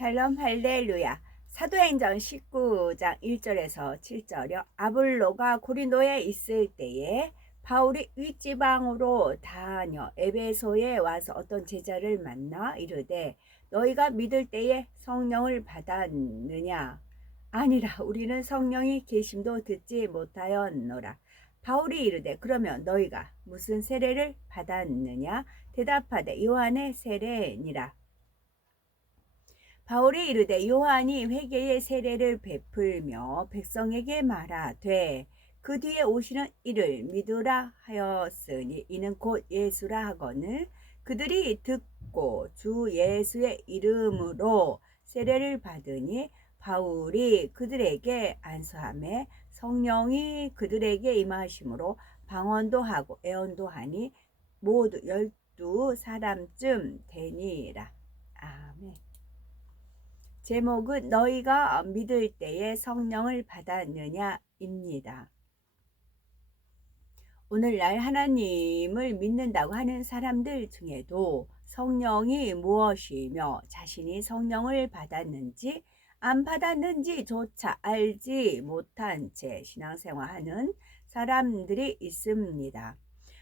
샬롬 할렐루야. 사도행전 19장 1절에서 7절이요. 아볼로가 고린도에 있을 때에 바울이 윗지방으로 다녀 에베소에 와서 어떤 제자를 만나 이르되 너희가 믿을 때에 성령을 받았느냐? 아니라 우리는 성령이 계심도 듣지 못하였노라. 바울이 이르되 그러면 너희가 무슨 세례를 받았느냐? 대답하되 요한의 세례니라. 바울이 이르되 요한이 회개의 세례를 베풀며 백성에게 말하되 그 뒤에 오시는 이를 믿으라 하였으니 이는 곧 예수라 하거늘 그들이 듣고 주 예수의 이름으로 세례를 받으니 바울이 그들에게 안수하매 성령이 그들에게 임하심으로 방언도 하고 애언도 하니 모두 12사람쯤 되니라. 아멘. 제목은 너희가 믿을 때에 성령을 받았느냐입니다. 오늘날 하나님을 믿는다고 하는 사람들 중에도 성령이 무엇이며 자신이 성령을 받았는지 안 받았는지조차 알지 못한 채 신앙생활하는 사람들이 있습니다.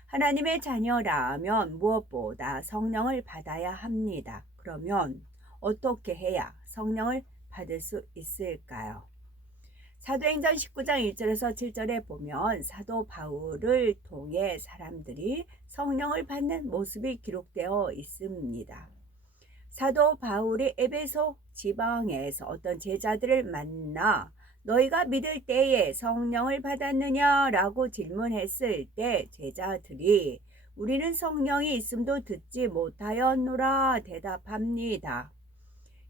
하나님의 자녀라면 무엇보다 성령을 받아야 합니다. 그러면 어떻게 해야 성령을 받을 수 있을까요? 사도행전 19장 1절에서 7절에 보면 사도 바울을 통해 사람들이 성령을 받는 모습이 기록되어 있습니다. 사도 바울이 에베소 지방에서 어떤 제자들을 만나 너희가 믿을 때에 성령을 받았느냐라고 질문했을 때 제자들이 우리는 성령이 있음도 듣지 못하였노라 대답합니다.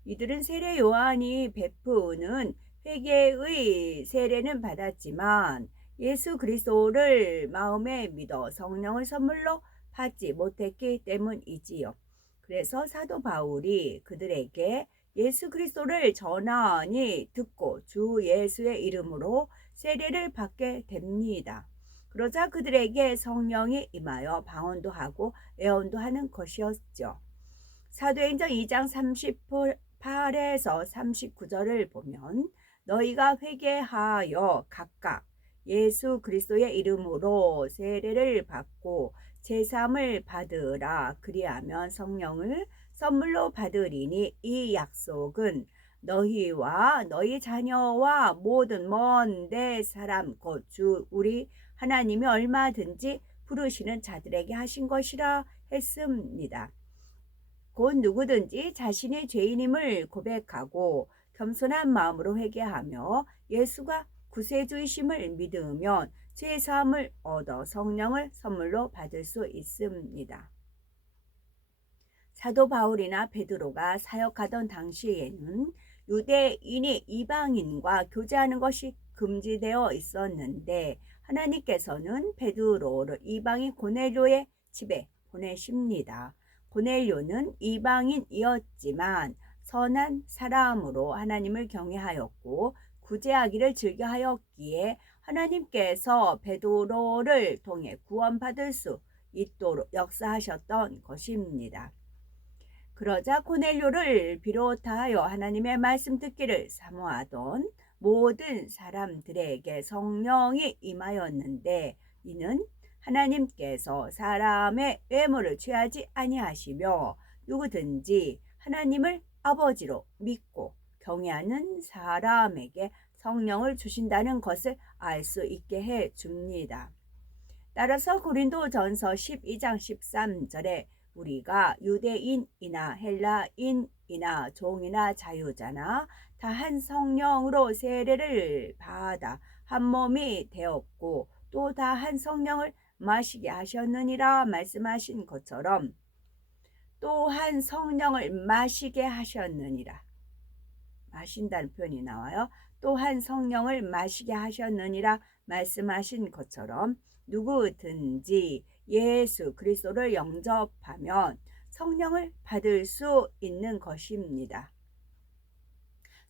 이들은 세례 요한이 베푸는 회개의 세례는 받았지만 예수 그리스도를 마음에 믿어 성령을 선물로 받지 못했기 때문이지요. 그래서 사도 바울이 그들에게 예수 그리스도를 전하니 듣고 주 예수의 이름으로 세례를 받게 됩니다. 그러자 그들에게 성령이 임하여 방언도 하고 애언도 하는 것이었죠. 사도행전 2장 38에서 39절을 보면 너희가 회개하여 각각 예수 그리스도의 이름으로 세례를 받고 제사함을 받으라. 그리하면 성령을 선물로 받으리니 이 약속은 너희와 너희 자녀와 모든 먼 데 사람 곧 주 우리 하나님이 얼마든지 부르시는 자들에게 하신 것이라 했습니다. 곧 누구든지 자신의 죄인임을 고백하고 겸손한 마음으로 회개하며 예수가 구세주이심을 믿으면 죄사함을 얻어 성령을 선물로 받을 수 있습니다. 사도 바울이나 베드로가 사역하던 당시에는 유대인이 이방인과 교제하는 것이 금지되어 있었는데 하나님께서는 베드로를 이방인 고넬료의 집에 보내십니다. 고넬료는 이방인이었지만 선한 사람으로 하나님을 경외하였고 구제하기를 즐겨하였기에 하나님께서 베드로를 통해 구원받을 수 있도록 역사하셨던 것입니다. 그러자 고넬료를 비롯하여 하나님의 말씀 듣기를 사모하던 모든 사람들에게 성령이 임하였는데 이는 하나님께서 사람의 외모를 취하지 아니하시며 누구든지 하나님을 아버지로 믿고 경외하는 사람에게 성령을 주신다는 것을 알 수 있게 해 줍니다. 따라서 고린도전서 12장 13절에 우리가 유대인이나 헬라인이나 종이나 자유자나 다 한 성령으로 세례를 받아 한 몸이 되었고 또 다 한 성령을 마시게 하셨느니라 말씀하신 것처럼 또 한 성령을 마시게 하셨느니라. 마신다는 표현이 나와요. 또 한 성령을 마시게 하셨느니라 말씀하신 것처럼 누구든지 예수 그리스도를 영접하면 성령을 받을 수 있는 것입니다.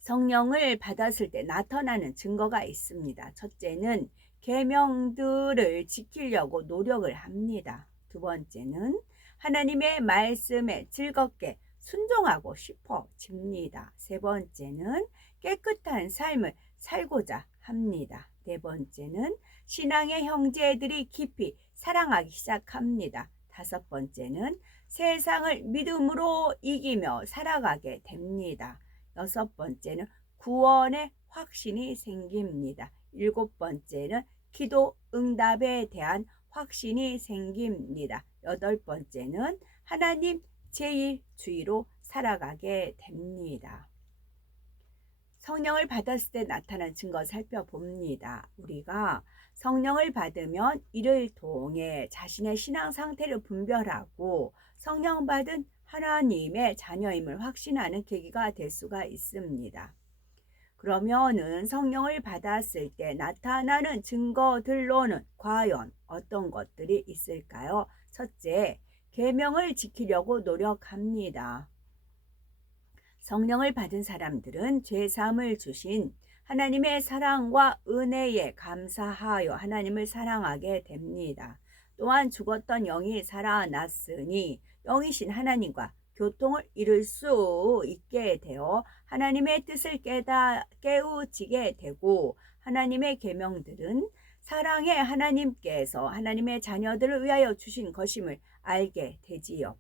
성령을 받았을 때 나타나는 증거가 있습니다. 첫째는 계명들을 지키려고 노력을 합니다. 두 번째는 하나님의 말씀에 즐겁게 순종하고 싶어집니다. 세 번째는 깨끗한 삶을 살고자 합니다. 네 번째는 신앙의 형제들이 깊이 사랑하기 시작합니다. 다섯 번째는 세상을 믿음으로 이기며 살아가게 됩니다. 여섯 번째는 구원의 확신이 생깁니다. 일곱 번째는 기도 응답에 대한 확신이 생깁니다. 여덟 번째는 하나님 제1주의로 살아가게 됩니다. 성령을 받았을 때 나타난 증거 살펴봅니다. 우리가 성령을 받으면 이를 통해 자신의 신앙 상태를 분별하고 성령 받은 하나님의 자녀임을 확신하는 계기가 될 수가 있습니다. 그러면은 성령을 받았을 때 나타나는 증거들로는 과연 어떤 것들이 있을까요? 첫째, 계명을 지키려고 노력합니다. 성령을 받은 사람들은 죄사함을 주신 하나님의 사랑과 은혜에 감사하여 하나님을 사랑하게 됩니다. 또한 죽었던 영이 살아났으니 영이신 하나님과 교통을 이룰 수 있게 되어 하나님의 뜻을 깨우치게 되고 하나님의 계명들은 사랑의 하나님께서 하나님의 자녀들을 위하여 주신 것임을 알게 되지요.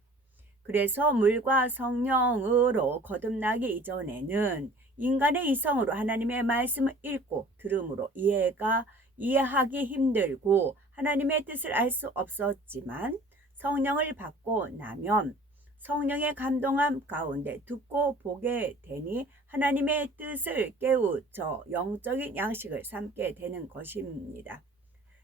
그래서 물과 성령으로 거듭나기 이전에는 인간의 이성으로 하나님의 말씀을 읽고 들음으로 이해하기 힘들고 하나님의 뜻을 알 수 없었지만 성령을 받고 나면 성령의 감동함 가운데 듣고 보게 되니 하나님의 뜻을 깨우쳐 영적인 양식을 삼게 되는 것입니다.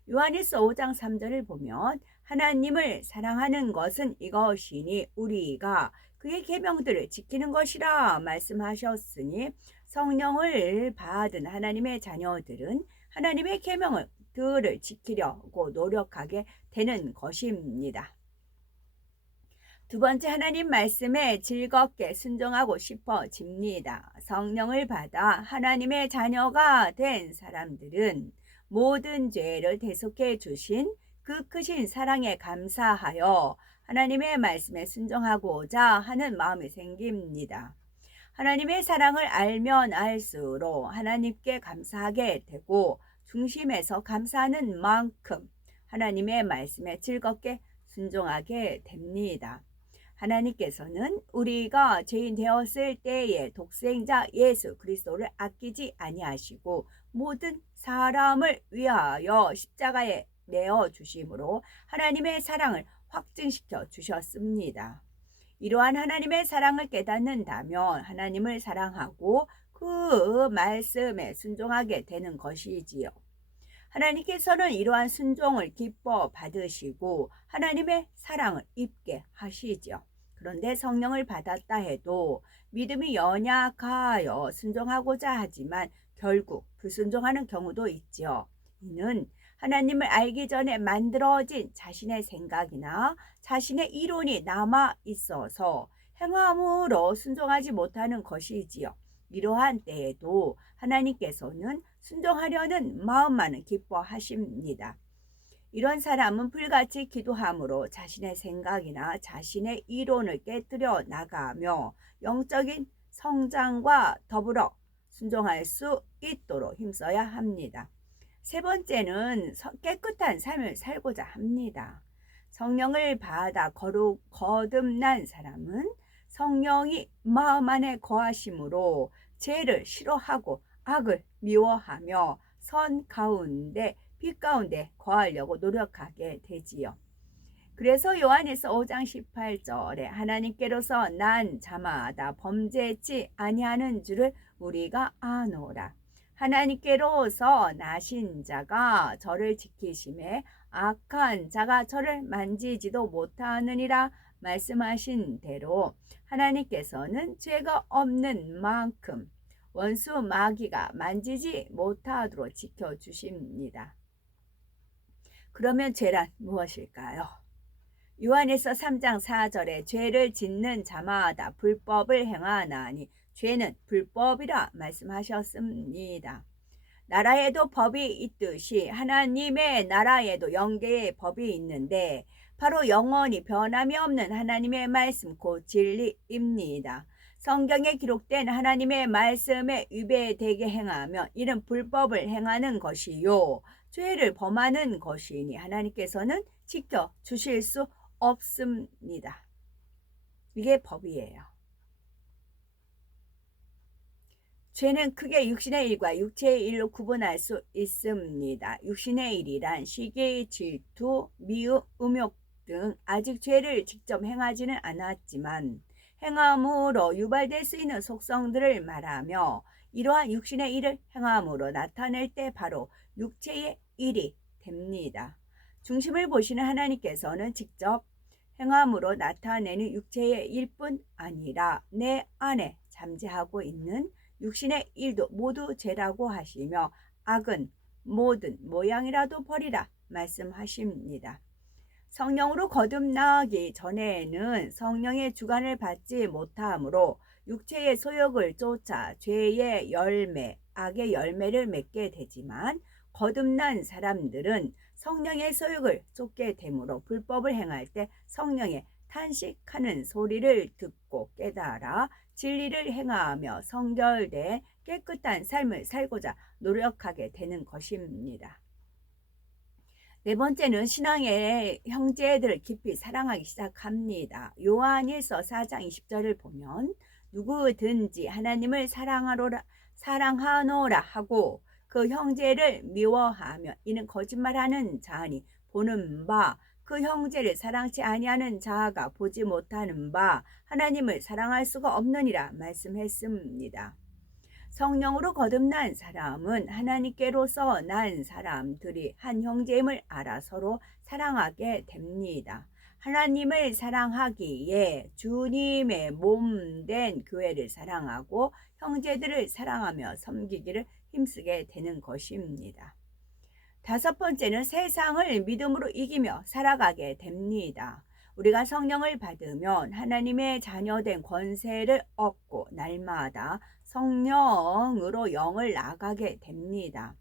요한일서 5장 3절을 보면 하나님을 사랑하는 것은 이것이니 우리가 그의 계명들을 지키는 것이라 말씀하셨으니 성령을 받은 하나님의 자녀들은 하나님의 계명들을 지키려고 노력하게 되는 것입니다. 두 번째, 하나님 말씀에 즐겁게 순종하고 싶어집니다. 성령을 받아 하나님의 자녀가 된 사람들은 모든 죄를 대속해 주신 그 크신 사랑에 감사하여 하나님의 말씀에 순종하고자 하는 마음이 생깁니다. 하나님의 사랑을 알면 알수록 하나님께 감사하게 되고 중심에서 감사하는 만큼 하나님의 말씀에 즐겁게 순종하게 됩니다. 하나님께서는 우리가 죄인 되었을 때에 독생자 예수 그리스도를 아끼지 아니하시고 모든 사람을 위하여 십자가에 내어 주심으로 하나님의 사랑을 확증시켜 주셨습니다. 이러한 하나님의 사랑을 깨닫는다면 하나님을 사랑하고 그 말씀에 순종하게 되는 것이지요. 하나님께서는 이러한 순종을 기뻐 받으시고 하나님의 사랑을 입게 하시죠. 그런데 성령을 받았다 해도 믿음이 연약하여 순종하고자 하지만 결국 불순종하는 경우도 있죠. 이는 하나님을 알기 전에 만들어진 자신의 생각이나 자신의 이론이 남아 있어서 행함으로 순종하지 못하는 것이지요. 이러한 때에도 하나님께서는 순종하려는 마음만은 기뻐하십니다. 이런 사람은 불같이 기도함으로 자신의 생각이나 자신의 이론을 깨뜨려 나가며 영적인 성장과 더불어 순종할 수 있도록 힘써야 합니다. 세 번째는 깨끗한 삶을 살고자 합니다. 성령을 받아 거듭난 사람은 성령이 마음 안에 거하심으로 죄를 싫어하고 악을 미워하며 선 가운데 빛 가운데 거하려고 노력하게 되지요. 그래서 요한에서 5장 18절에 하나님께로서 난 자마다 범죄치 아니하는 줄을 우리가 아노라. 하나님께로서 나신 자가 저를 지키심에 악한 자가 저를 만지지도 못하느니라 말씀하신 대로 하나님께서는 죄가 없는 만큼 원수 마귀가 만지지 못하도록 지켜주십니다. 그러면 죄란 무엇일까요? 요한에서 3장 4절에 죄를 짓는 자마다 불법을 행하나니 죄는 불법이라 말씀하셨습니다. 나라에도 법이 있듯이 하나님의 나라에도 영계의 법이 있는데 바로 영원히 변함이 없는 하나님의 말씀 곧 진리입니다. 성경에 기록된 하나님의 말씀에 위배되게 행하며 이는 불법을 행하는 것이요 죄를 범하는 것이니 하나님께서는 지켜주실 수 없습니다. 이게 법이에요. 죄는 크게 육신의 일과 육체의 일로 구분할 수 있습니다. 육신의 일이란 시기, 질투, 미움, 음욕 등 아직 죄를 직접 행하지는 않았지만 행함으로 유발될 수 있는 속성들을 말하며 이러한 육신의 일을 행함으로 나타낼 때 바로 육체의 일이 됩니다. 중심을 보시는 하나님께서는 직접 행함으로 나타내는 육체의 일뿐 아니라 내 안에 잠재하고 있는 육신의 일도 모두 죄라고 하시며 악은 모든 모양이라도 버리라 말씀하십니다. 성령으로 거듭나기 전에는 성령의 주관을 받지 못하므로 육체의 소욕을 쫓아 죄의 열매, 악의 열매를 맺게 되지만 거듭난 사람들은 성령의 소욕을 쫓게 되므로 불법을 행할 때 성령의 탄식하는 소리를 듣고 깨달아 진리를 행하며 성결돼 깨끗한 삶을 살고자 노력하게 되는 것입니다. 네 번째는 신앙의 형제들을 깊이 사랑하기 시작합니다. 요한일서 4장 20절을 보면 누구든지 하나님을 사랑하노라 하고 그 형제를 미워하며 이는 거짓말하는 자니 보는 바 그 형제를 사랑치 아니하는 자가 보지 못하는 바 하나님을 사랑할 수가 없느니라 말씀했습니다. 성령으로 거듭난 사람은 하나님께로서 난 사람들이 한 형제임을 알아 서로 사랑하게 됩니다. 하나님을 사랑하기에 주님의 몸된 교회를 사랑하고 형제들을 사랑하며 섬기기를 힘쓰게 되는 것입니다. 다섯 번째는 세상을 믿음으로 이기며 살아가게 됩니다. 우리가 성령을 받으면 하나님의 자녀된 권세를 얻고 날마다 성령으로 영을 나가게 됩니다.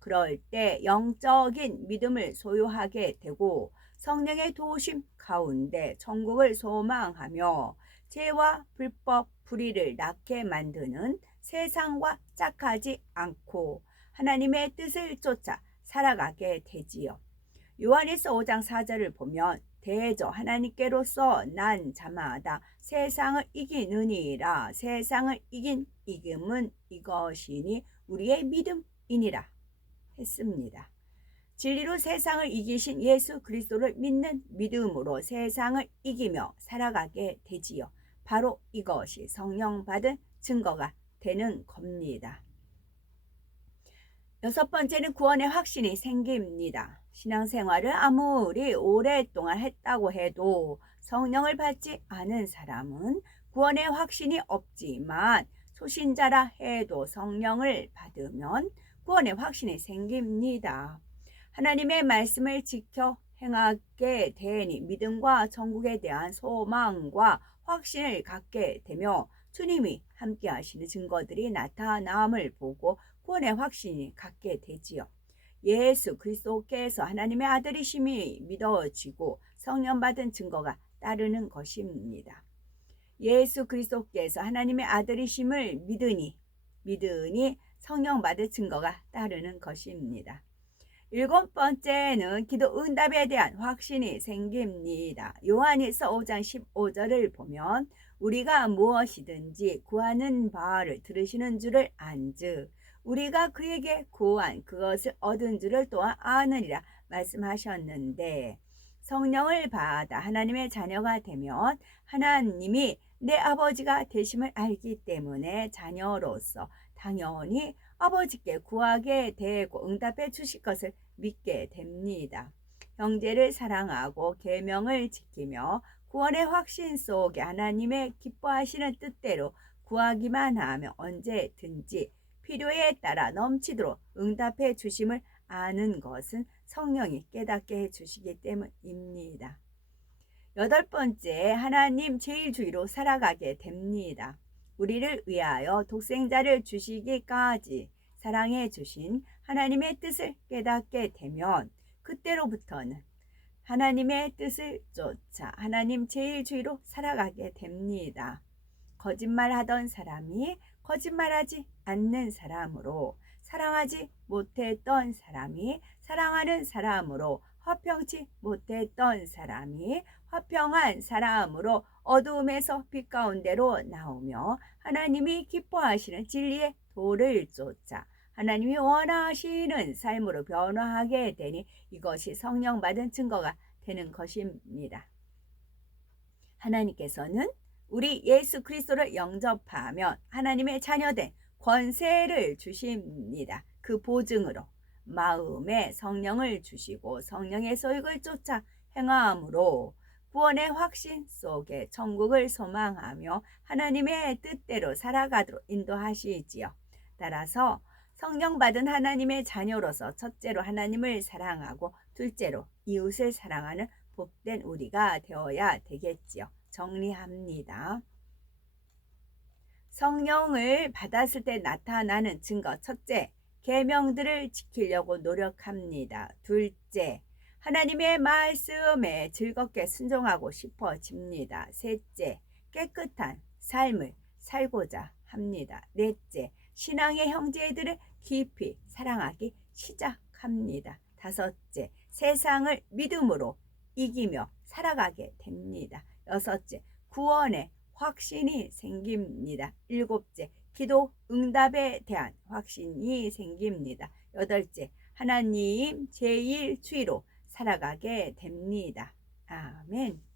그럴 때 영적인 믿음을 소유하게 되고 성령의 도우심 가운데 천국을 소망하며 죄와 불법, 불의를 낳게 만드는 세상과 짝하지 않고 하나님의 뜻을 쫓아 살아가게 되지요. 요한일서 5장 4절을 보면 대저 하나님께로서 난 자마다 세상을 이기느니라. 세상을 이김은 이것이니 우리의 믿음이니라 했습니다. 진리로 세상을 이기신 예수 그리스도를 믿는 믿음으로 세상을 이기며 살아가게 되지요. 바로 이것이 성령 받은 증거가 되는 겁니다. 여섯 번째는 구원의 확신이 생깁니다. 신앙생활을 아무리 오랫동안 했다고 해도 성령을 받지 않은 사람은 구원의 확신이 없지만 초신자라 해도 성령을 받으면 구원의 확신이 생깁니다. 하나님의 말씀을 지켜 행하게 되니 믿음과 천국에 대한 소망과 확신을 갖게 되며 주님이 함께 하시는 증거들이 나타남을 보고 구원의 확신이 갖게 되지요. 예수 그리스도께서 하나님의 아들이심이 믿어지고 성령 받은 증거가 따르는 것입니다. 예수 그리스도께서 하나님의 아들이심을 믿으니 성령 받은 증거가 따르는 것입니다. 일곱 번째는 기도 응답에 대한 확신이 생깁니다. 요한일서 5장 15절을 보면 우리가 무엇이든지 구하는 바를 들으시는 줄을 안즉 우리가 그에게 구한 그것을 얻은 줄을 또한 아느니라 말씀하셨는데 성령을 받아 하나님의 자녀가 되면 하나님이 내 아버지가 되심을 알기 때문에 자녀로서 당연히 아버지께 구하게 되고 응답해 주실 것을 믿게 됩니다. 형제를 사랑하고 계명을 지키며 구원의 확신 속에 하나님의 기뻐하시는 뜻대로 구하기만 하면 언제든지 필요에 따라 넘치도록 응답해 주심을 아는 것은 성령이 깨닫게 해주시기 때문입니다. 여덟 번째, 하나님 제일주의로 살아가게 됩니다. 우리를 위하여 독생자를 주시기까지 사랑해 주신 하나님의 뜻을 깨닫게 되면 그때로부터는 하나님의 뜻을 쫓아 하나님 제일주의로 살아가게 됩니다. 거짓말하던 사람이 거짓말하지 않는 사람으로, 사랑하지 못했던 사람이 사랑하는 사람으로, 화평치 못했던 사람이 화평한 사람으로 어두움에서 빛 가운데로 나오며 하나님이 기뻐하시는 진리의 도를 쫓아 하나님이 원하시는 삶으로 변화하게 되니 이것이 성령 받은 증거가 되는 것입니다. 하나님께서는 우리 예수 그리스도를 영접하면 하나님의 자녀된 권세를 주십니다. 그 보증으로 마음에 성령을 주시고 성령의 소욕을 쫓아 행함으로 구원의 확신 속에 천국을 소망하며 하나님의 뜻대로 살아가도록 인도하시지요. 따라서 성령 받은 하나님의 자녀로서 첫째로 하나님을 사랑하고 둘째로 이웃을 사랑하는 복된 우리가 되어야 되겠지요. 정리합니다. 성령을 받았을 때 나타나는 증거. 첫째, 계명들을 지키려고 노력합니다. 둘째, 하나님의 말씀에 즐겁게 순종하고 싶어집니다. 셋째, 깨끗한 삶을 살고자 합니다. 넷째, 신앙의 형제들을 깊이 사랑하기 시작합니다. 다섯째, 세상을 믿음으로 이기며 살아가게 됩니다. 여섯째, 구원의 확신이 생깁니다. 일곱째, 기도 응답에 대한 확신이 생깁니다. 여덟째, 하나님 제일주의로 살아가게 됩니다. 아멘.